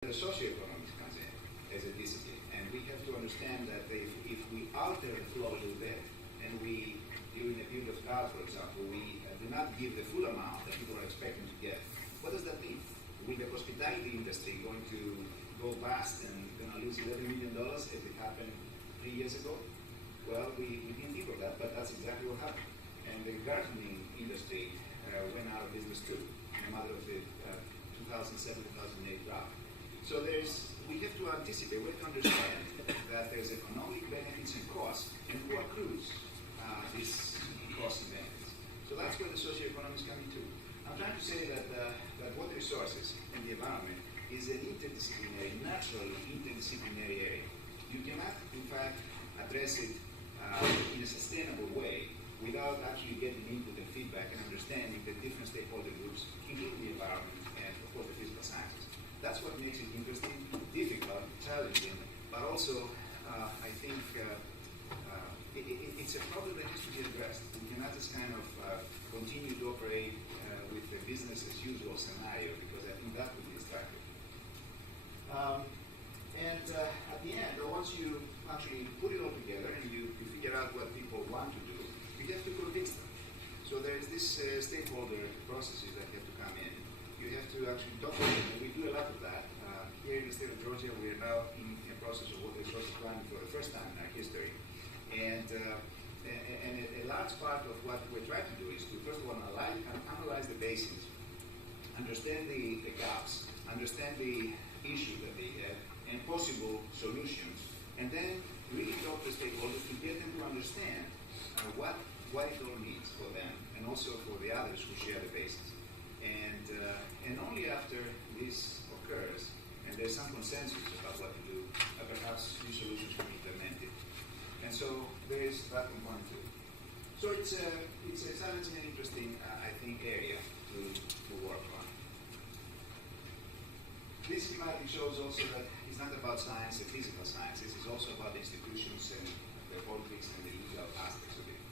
The socioeconomics comes in as a discipline, and we have to understand that if we alter the flow a little bit, and we, during a period of drought, for example, we do not give the full amount that people are expecting to get, what does that mean? Will the hospitality industry going to go bust and going to lose $11 million as it happened 3 years ago? Well, we didn't think of that, but that's exactly what happened. And the gardening industry went out of business too, in a matter of the 2007-2008 drought. So we have to anticipate, we have to understand that there's economic benefits and costs, and who accrues these costs and benefits. So that's where the socioeconomics come into. I'm trying to say that water resources and the environment is an interdisciplinary, naturally interdisciplinary area. You cannot, in fact, address it in a sustainable way without actually getting input and feedback and understanding the different stakeholder groups, including the environment and, of course, the physical sciences. That's what makes it interesting, difficult, challenging, but also, I think, it's a problem that needs to be addressed. We cannot just kind of continue to operate with the business as usual scenario, because I think that would be destructive. At the end, once you actually put it all together and you figure out what people want to do, you have to convince them. So there is this stakeholder processes that have to come in. You have to actually document, and we do a lot of that. Here in the state of Georgia, we are now in a process of water resources planning for the first time in our history. And a large part of what we're trying to do is to, first of all, analyze the basins, understand the gaps, understand the issues that they have, and possible solutions, and then really talk to stakeholders to get them to understand what it all means for them, and also for the others who share the basins. And only after this occurs, and there's some consensus about what to do, perhaps new solutions can be implemented. And so there is that component too. So it's a challenging and interesting, I think, area to work on. This schematic shows also that it's not about science and physical sciences, it's also about the institutions and the politics and the legal aspects of it.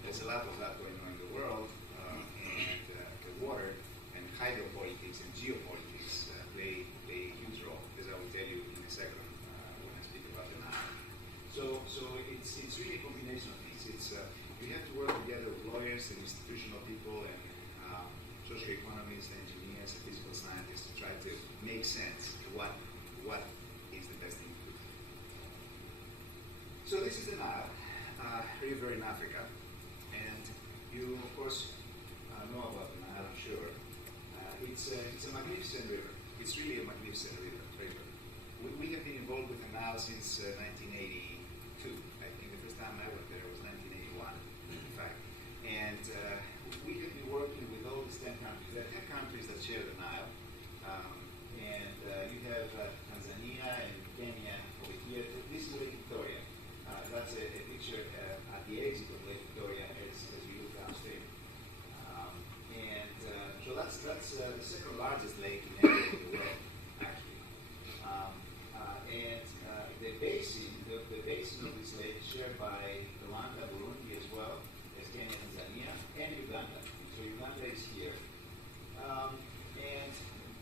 There's a lot of that going on in the world, and the water and hydropolitics and geopolitics play a huge role, as I will tell you in a second when I speak about the Nile. So it's really a combination of things. You have to work together with lawyers and institutional people and socioeconomists, engineers, and physical scientists to try to make sense of what is the best thing to do. So this is the Nile River in Africa, and you, of course, know about the Nile, I'm sure. It's a magnificent river. It's really a magnificent river. We have been involved with the Nile since 1982. I think the first time I went there was 1981, in fact. And we have been working with all these 10 countries. There are 10 countries that share the Nile. You have Tanzania and Kenya over here. This is Lake Victoria. That's a picture at the exit of Lake Victoria as you look downstream. So that's the second largest lake in the world, actually. The basin of this lake is shared by Rwanda, Burundi as well as Kenya, Tanzania, and Uganda. So Uganda is here. And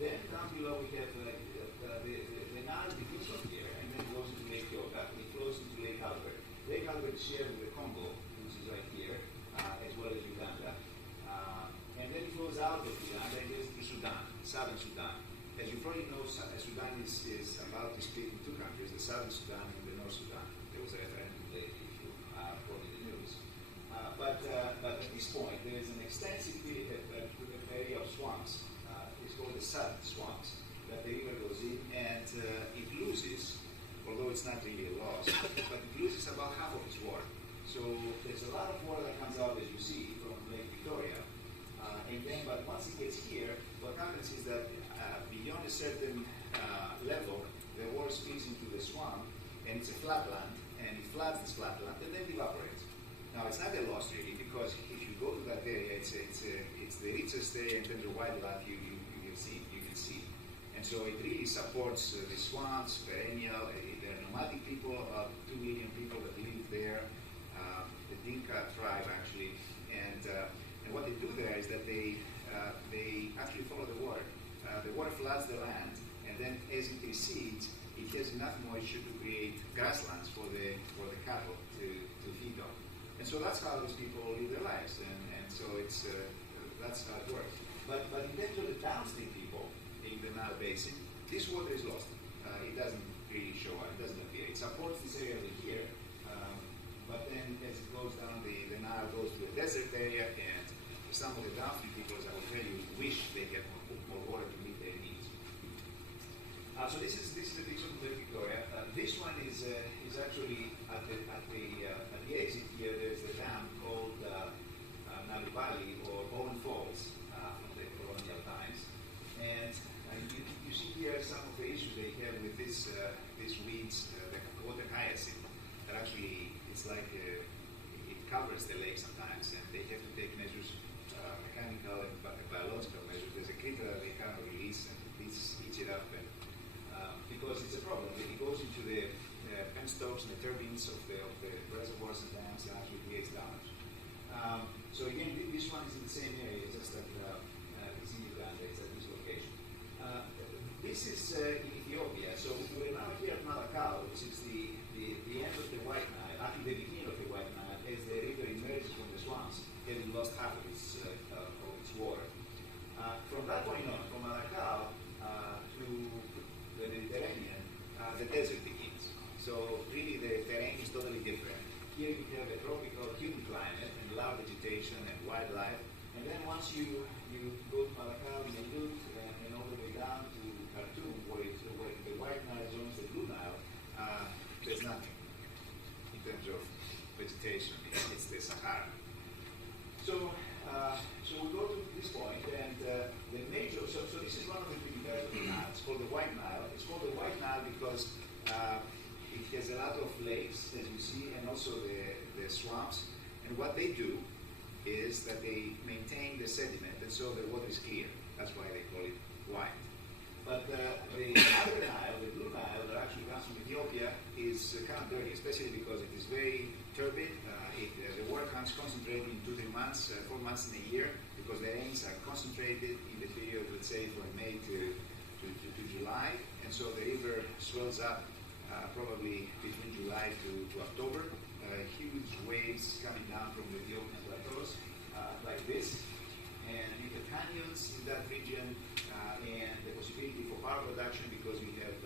then down below we have the Nile begins from here and then goes into Lake Yoga. It flows into Lake Albert. Lake Albert is shared with the Congo, which is right here, as well as Uganda. And then it flows out of Uganda and goes to Sudan, southern Sudan. As you probably know, Sudan is about to split in two countries, the southern Sudan and the North Sudan. There was a referendum today, if you follow the news. But at this point, there is an extensive area of swamps. It's called the Sad swamps that the river goes in, and it loses, although it's not really a loss, but it loses about half of its water. So there's a lot of water that comes out, as you see, from Lake Victoria. But once it gets here, what happens is that beyond a certain level, the water spills into the swamp, and it's a flatland, and it floods this flatland, and then evaporates. Now, it's not a loss, really, because if you go to that area, it's the richest area in terms of wildlife you can see. And so it really supports the swamps, perennial. There are nomadic people, about 2 million people that live there, the Dinka tribe, actually. And what they do there is that they actually follow the water. The water floods the land, and then as it recedes, it has enough moisture to create grasslands for the cattle to feed on. And so that's how these people live their lives, and so that's how it works. But in terms of the downstream people in the Nile Basin, this water is lost. It doesn't really show up, it doesn't appear. It supports this area over here, but then as it goes down, the Nile goes to a desert area, and some of the downstream people, as I will tell you, wish they had more water to meet their needs. So this is a picture from Lake Victoria. This one is actually at the exit here. There's the dam called Nalubali or Owen Falls from the colonial times, and you see here some of the issues they have with these weeds, the water hyacinth. That actually it's like it covers the lake sometimes, and they have to take measures, mechanical and biological measures. There's a critter that they cannot release, and eats it up, and because it's a problem. It goes into the penstocks and the turbines of the reservoirs and dams, and actually creates damage. So again, this one is in the same area, just like it's in Uganda. It's at this location. This is in Ethiopia. So we're now here at Malakal, which is the end of the White Nile, actually the beginning of the White Nile, as the river emerges from the swamps, having lost half of its water. From that point on, from Malakal to the Mediterranean, the desert begins. So really the terrain is totally different. Here you have a tropical humid climate and loud vegetation and wildlife. And then once you go to Malakal, Beirut, and all the way down to Khartoum, where the White Nile joins the Blue Nile, there's nothing in terms of vegetation. It's the Sahara. So we go to this point, and the major, so this is one of the tributaries of the Nile. It's called the White Nile. It's called the White Nile because it has a lot of lakes, as you see, and also the swamps. And what they do is that they maintain the sediment, and so the water is clear. That's why they call it white. But the other Nile, the Blue Nile, that actually comes from Ethiopia, is kind of dirty, especially because it is very turbid. The water comes concentrated in 2-3 months, 4 months in a year, because the rains are concentrated in the period, let's say, from May to July. And so the river swells up probably between July to October. Huge waves coming down from the Ethiopian plateaus, like this. And you have canyons in that region, and the possibility for power production because we have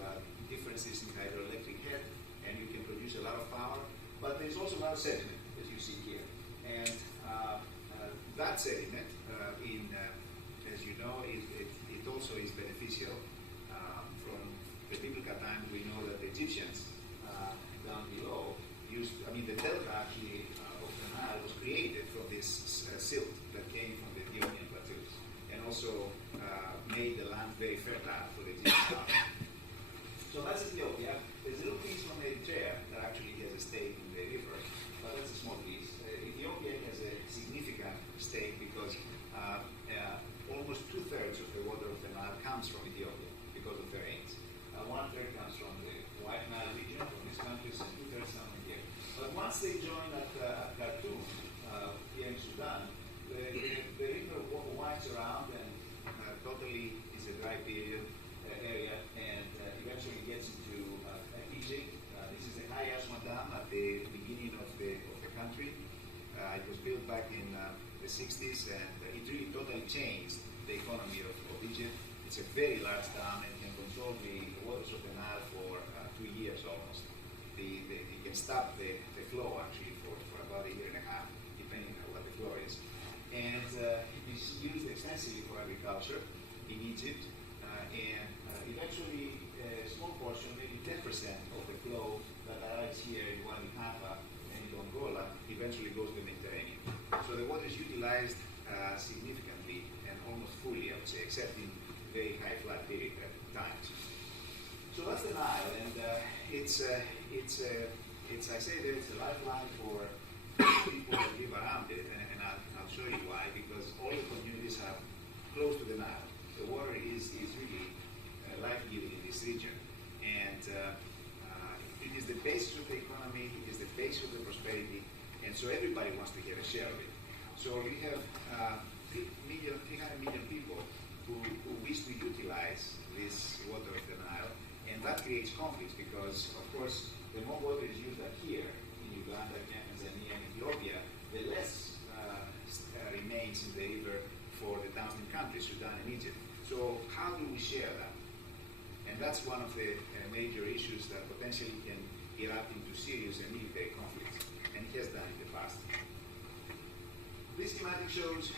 differences in hydroelectric head, and you can produce a lot of power. But there's also a lot of sediment, as you see here. And that sediment, as you know, it also is beneficial. From the biblical times, we know that the Egyptians down below the delta actually of the Nile was created from this silt that came from the Ethiopian plateaus, and also made the land very fertile for the Egyptian farmers. So that's Ethiopia. There's a little piece from Eritrea that actually has a stake in the river, but that's a small piece. Ethiopia has a significant stake because almost 2/3 of the water of the Nile comes from Ethiopia because of the rains. 1/3 comes from the White Nile region, from these countries, and 2/3 come from here. But once they join at Khartoum, here in Sudan, the river winds around and totally is a dry period area, and eventually gets into Egypt. This is the High Aswan Dam at the beginning of the country. It was built back in the 60s, and it really totally changed the economy of Egypt. It's a very large dam and can control the waters of the Nile for 2 years almost. It can stop the flow actually for about 1.5 years, depending on what the flow is. And it is used extensively for agriculture in Egypt, and eventually a small portion, maybe 10% of the flow that arrives here in Wadi Halfa and in Angola, eventually goes to the Mediterranean. So the water is utilized significantly and almost fully, I would say, except in very high flood period times. So that's the Nile, and it's I say that it's a lifeline for people that live around it, and I'll show you why, because all the communities are close to the Nile. The water is really life-giving in this region, and it is the basis of the economy, it is the basis of the prosperity, and so everybody wants to get a share of it. So we have 300 million people who wish to utilize this water of the Nile. that creates conflicts because, of course, the more water is used up here in Uganda, Tanzania, and Ethiopia, the less remains in the river for the downstream countries, Sudan and Egypt. So how do we share that? And that's one of the major issues that potentially can erupt into serious and military conflicts, and it has done in the past. This schematic shows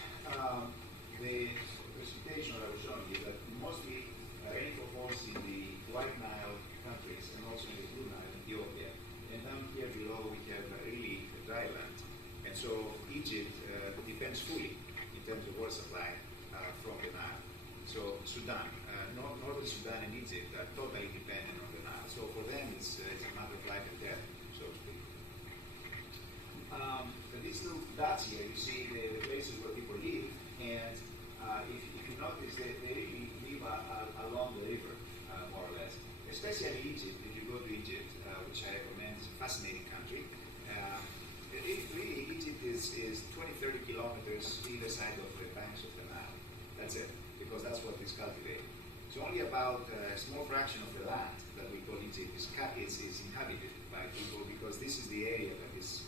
the precipitation that I was showing you, that mostly rainfall falls in the White Nile countries and also in the Blue Nile, Ethiopia. And down here below we have really dry land. And so Egypt depends fully in terms of water supply from the Nile. So Sudan, northern Sudan and Egypt are totally dependent on the Nile. So for them it's a matter of life and death, so to speak. These little dots here, you see the places where people live, and if you notice, they really live along the river, more or less. Especially Egypt. If you go to Egypt, which I recommend, it's a fascinating country. Really, Egypt is 20-30 kilometers either side of the banks of the Nile. That's it, because that's what is cultivated. So only about a small fraction of the land that we call Egypt is inhabited by people, because this is the area that is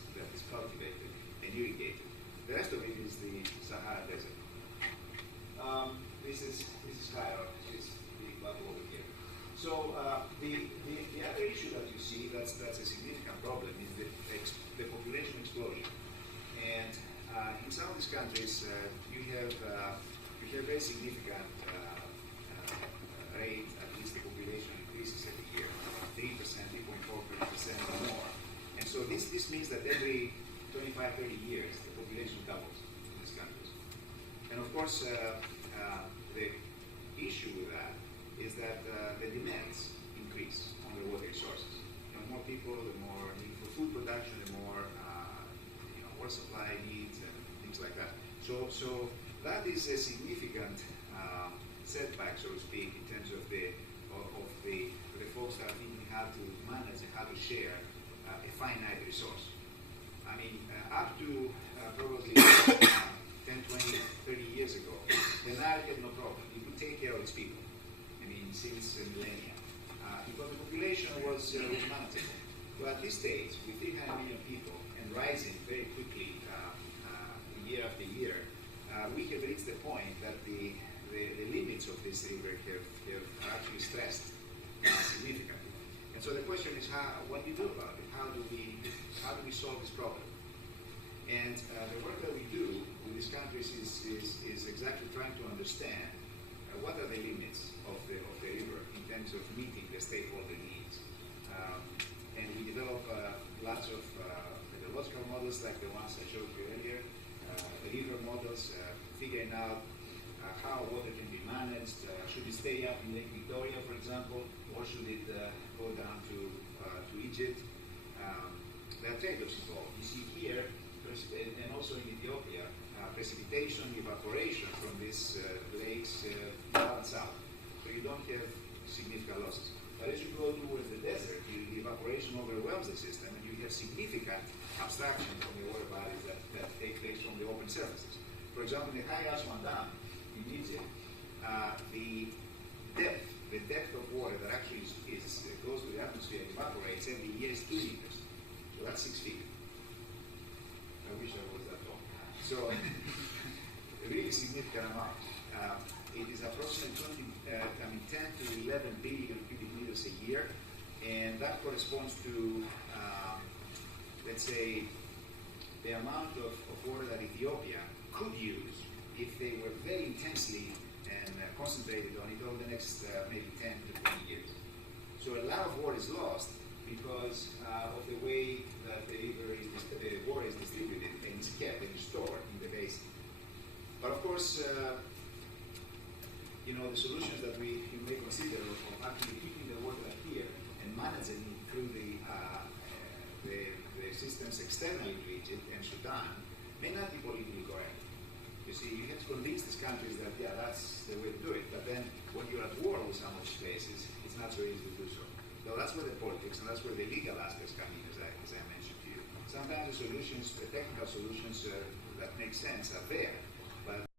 cultivated and irrigated. The rest of it is the Sahara Desert. This is Cairo. It's the bubble over here. So the other issue that you see that's a significant problem is the population explosion. And in some of these countries, you have very significant rate, at least the population increases every year, 3%, 3.4% or more. And so this means that every 25, 30 years, the population doubles in these countries. And of course, the issue with that is that the demands increase on the water resources. The more people, the more need for food production, the more water supply needs and things like that. So that is a significant setback, so to speak, in terms of the folks that are thinking how to manage and how to share a finite resource. I mean, up to probably 10, 20, 30 years ago, the Nile had no problem. It could take care of its people. I mean, since millennia. Because the population was manageable. But at this stage, with 300 million people and rising very quickly year after year, we have reached the point that the limits of this river have actually stressed significantly. And so the question is, what do we do about it? How do we solve this problem? And the work that we do with these countries is exactly trying to understand what are the limits of the river in terms of meeting the stakeholder needs. And we develop lots of methodological models like the ones I showed you earlier, the river models, figuring out how water can be managed. Should it stay up in Lake Victoria, for example, or should it go down to Egypt? There are trade-offs involved. You see here, and also in Ethiopia, precipitation, evaporation from these lakes balance out. So you don't have significant losses. But as you go towards the desert, the evaporation overwhelms the system, and you have significant abstraction from the water bodies that take place from the open surfaces. For example, in the High Aswan Dam in Egypt, the depth of water that actually goes to the atmosphere and evaporates every year is 2 meters. So that's 6 feet. I wish I was that tall. So a really significant amount. It is approximately 10 to 11 billion cubic meters a year, and that corresponds to, let's say, the amount of water that Ethiopia could use if they were very intensely and concentrated on it over the next maybe 10 to 20 years. So a lot of water is lost because of the way that the water is distributed and is kept and stored in the basin. But of course, the solutions that you may consider of actually keeping the water here and managing it through the systems externally to Egypt and Sudan may not be politically correct. You see, you have to convince these countries that, yeah, that's the way to do it. But then when you're at war with some of these places, it's not so easy to do so. So that's where the politics and that's where the legal aspects come in, as I mentioned to you. Sometimes the technical solutions that make sense are there, but